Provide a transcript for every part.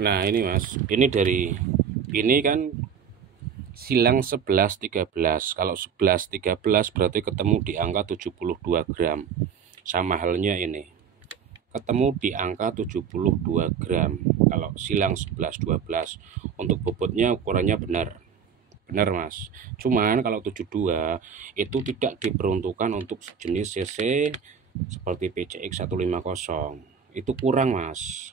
Nah ini mas, ini dari ini kan silang 11-13. Kalau 11-13 berarti ketemu di angka 72 gram. Sama halnya ini, ketemu di angka 72 gram. Kalau silang 11-12 untuk bobotnya ukurannya benar mas. Cuman kalau 72 itu tidak diperuntukkan untuk jenis CC seperti PCX 150. Itu kurang mas.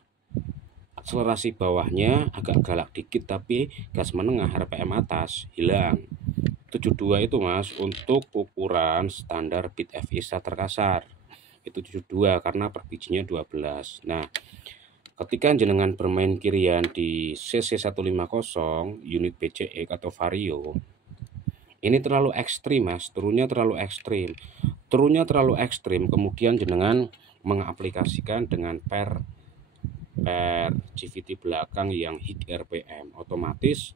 Akselerasi bawahnya agak galak dikit, tapi gas menengah RPM atas hilang. 72 itu mas untuk ukuran standar bit FI starter kasar itu 72 karena per bijinya 12. Nah ketika jenengan bermain kirian di CC 150 unit PCX atau Vario, ini terlalu ekstrim mas, turunnya terlalu ekstrim, kemudian jenengan mengaplikasikan dengan per GVT belakang yang high RPM, otomatis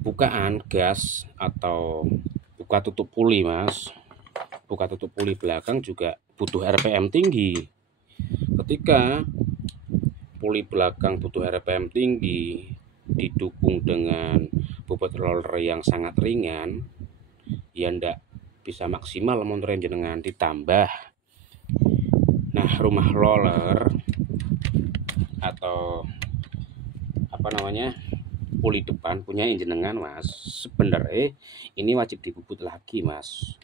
bukaan gas atau buka tutup puli mas, buka tutup puli belakang juga butuh RPM tinggi. Ketika puli belakang butuh RPM tinggi didukung dengan bobot roller yang sangat ringan, ya ndak bisa maksimal motor jenengan. Ditambah nah rumah roller atau apa namanya puli depan punya jenengan mas, sebenarnya ini wajib dibubut lagi mas.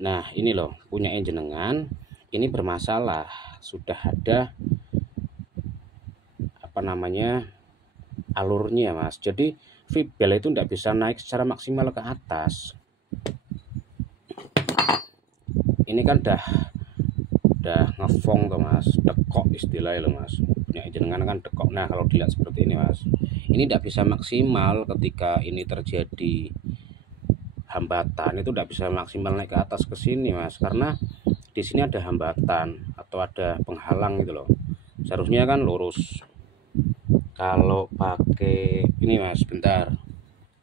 Nah ini loh punya jenengan ini bermasalah, sudah ada apa namanya alurnya mas, jadi V-bel itu tidak bisa naik secara maksimal ke atas. Ini kan udah ngefong tuh mas, dekok istilahnya loh mas, punya jenengan kan dekok. Nah kalau dilihat seperti ini mas, ini tidak bisa maksimal ketika ini terjadi hambatan, itu tidak bisa maksimal naik ke atas ke sini mas, karena di sini ada hambatan atau ada penghalang gitu loh. Seharusnya kan lurus. Kalau pakai ini mas, bentar.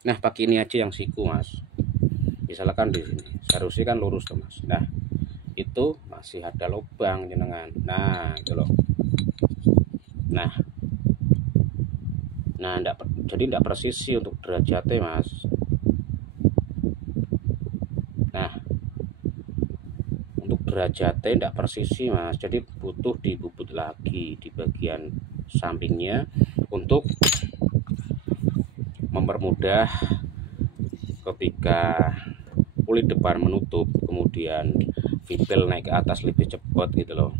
Nah pakai ini aja yang siku mas, misalkan di sini seharusnya kan lurus tuh mas. Nah itu masih ada lubang jenengan. Nah itu loh. Nah jadi tidak presisi untuk derajatnya mas. Nah untuk derajatnya tidak presisi mas, jadi butuh dibubut lagi di bagian sampingnya untuk mempermudah ketika puli depan menutup, kemudian V-bel naik ke atas lebih cepat gitu loh.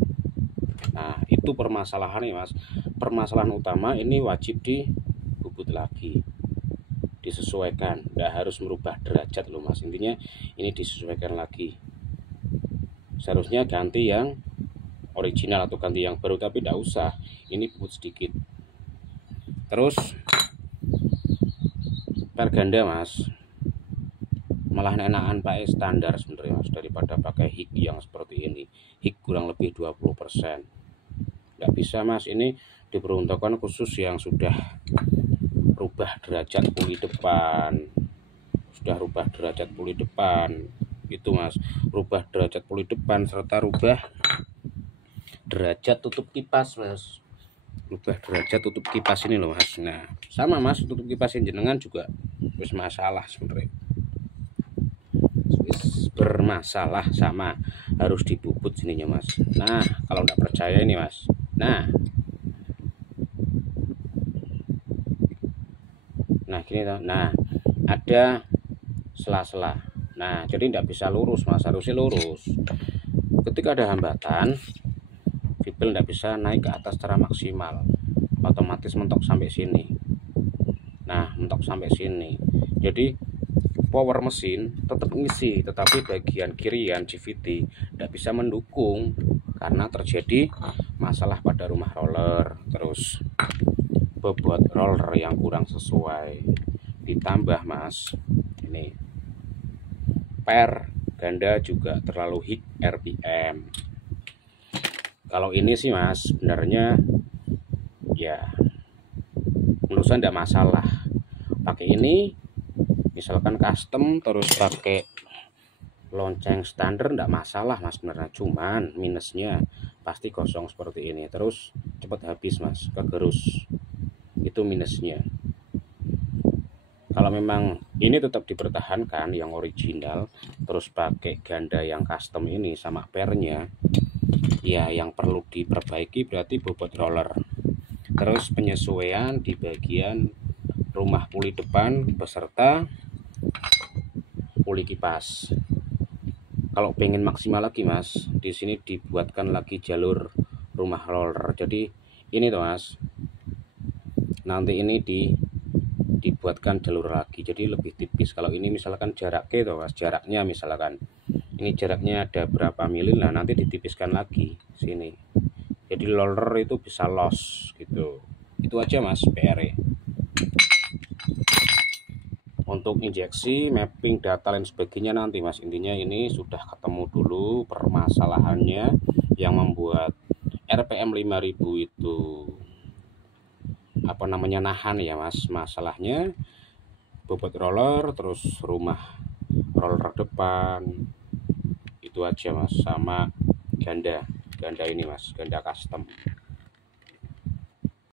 Nah itu permasalahannya mas, permasalahan utama ini wajib dibubut lagi, disesuaikan, tidak harus merubah derajat loh mas, intinya ini disesuaikan lagi. Seharusnya ganti yang original atau ganti yang baru, tapi tidak usah, ini bubut sedikit. Terus per ganda mas, malah enakan pakai standar sebenarnya mas, daripada pakai hig yang seperti ini. Hig kurang lebih 20%. Nggak bisa mas, ini diperuntukkan khusus yang sudah rubah derajat puli depan, itu mas, rubah derajat puli depan serta rubah derajat tutup kipas mas, rubah derajat tutup kipas ini loh mas. Nah sama mas, tutup kipas jenengan juga wis masalah sebenarnya, bermasalah, sama harus dibubut sininya mas. Nah kalau nggak percaya ini mas, nah gini toh. Nah ada sela-sela, nah jadi tidak bisa lurus mas, harusnya lurus. Ketika ada hambatan, V-bel tidak bisa naik ke atas secara maksimal, otomatis mentok sampai sini. Nah mentok sampai sini, jadi power mesin tetap ngisi, tetapi bagian kirian GVT tidak bisa mendukung karena terjadi masalah pada rumah roller, terus bobot roller yang kurang sesuai. Ditambah mas, ini per ganda juga terlalu high RPM. Kalau ini sih mas sebenarnya ya menurut saya tidak masalah pakai ini, misalkan custom terus pakai lonceng standar tidak masalah mas sebenarnya. Cuman minusnya pasti kosong seperti ini, terus cepat habis mas, kegerus. Itu minusnya. Kalau memang ini tetap dipertahankan yang original, terus pakai ganda yang custom ini sama pernya, ya yang perlu diperbaiki berarti bobot roller. Terus penyesuaian di bagian rumah puli depan beserta puli kipas. Kalau pengen maksimal lagi mas, di sini dibuatkan lagi jalur rumah roller. Jadi ini tuh mas, nanti ini dibuatkan jalur lagi, jadi lebih tipis. Kalau ini misalkan jaraknya tuh mas, jaraknya misalkan ini jaraknya ada berapa mili, nah nanti ditipiskan lagi sini. Jadi roller itu bisa loss gitu. Itu aja mas PR. Untuk injeksi, mapping data dan sebagainya nanti mas, intinya ini sudah ketemu dulu permasalahannya yang membuat RPM 5000 itu apa namanya nahan ya mas. Masalahnya bobot roller, terus rumah roller depan, itu aja mas, sama ganda ini mas, ganda custom.